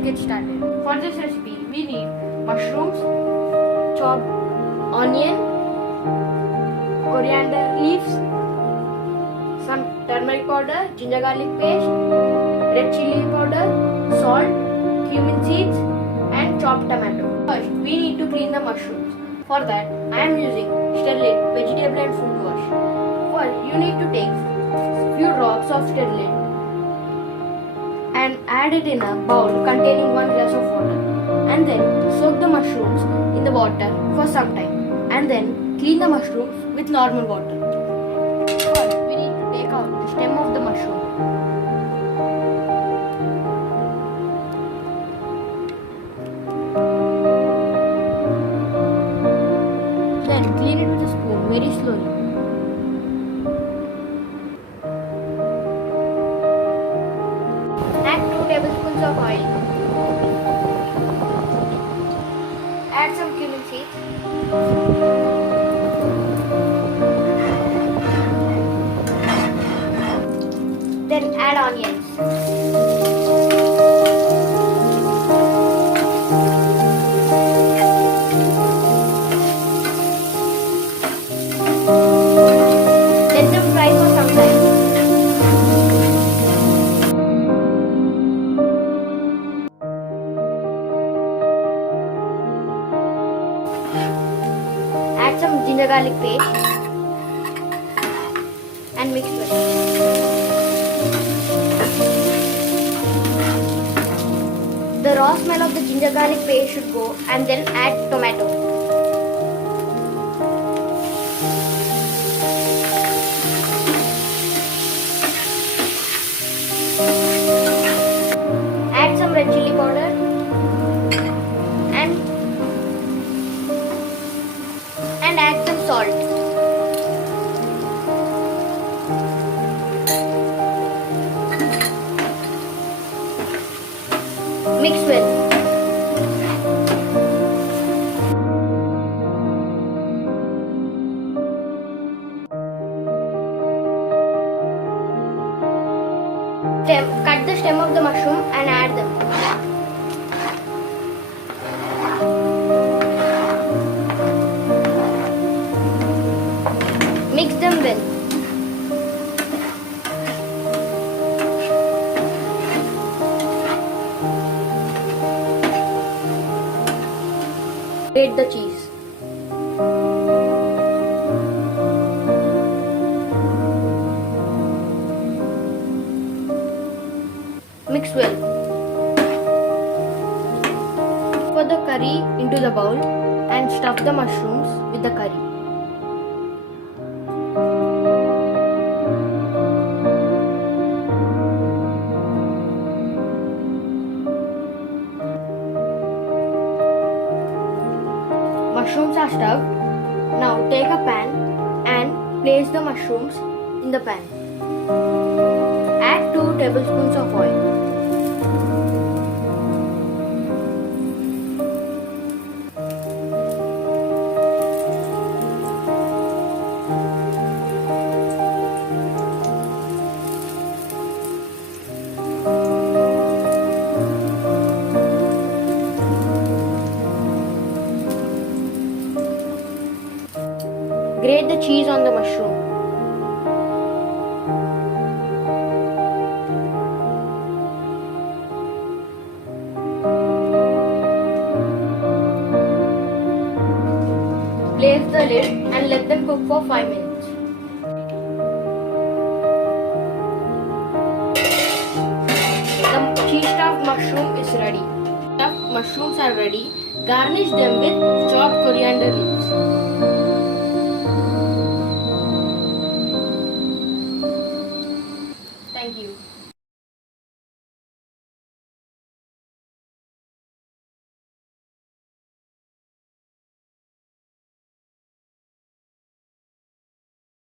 let's get started. For this recipe, we need mushrooms, chopped onion, coriander leaves, some turmeric powder, ginger garlic paste, red chili powder, salt, cumin seeds, and chopped tomato. First, we need to clean the mushrooms. For that, I am using Sterlit vegetable and fruit wash. First, you need to take few drops of Sterlit and add it in a bowl containing 1 glass of water, and then soak the mushrooms in the water for some time, and then clean the mushrooms with normal water. First, we need to take out the stem of the mushroom. Then clean it with a spoon very slowly. Add 2 tablespoons of oil. Add some cumin seeds. Then add onions. Let them fry for some time. Add some ginger garlic paste and mix well. The raw smell of the ginger garlic paste should go, and then add tomato. Add some red chili powder and add some salt. Mix well. Cut the stem of the mushroom and add them. Mix them well. Grate the cheese. Mix well. Pour the curry into the bowl and stuff the mushrooms with the curry. Mushrooms are stuffed. Now take a pan and place the mushrooms in the pan. Add 2 tablespoons of oil. Grate the cheese on the mushroom. Place the lid and let them cook for 5 minutes. The cheese stuffed mushroom is ready. Stuffed mushrooms are ready. Garnish them with chopped coriander leaves.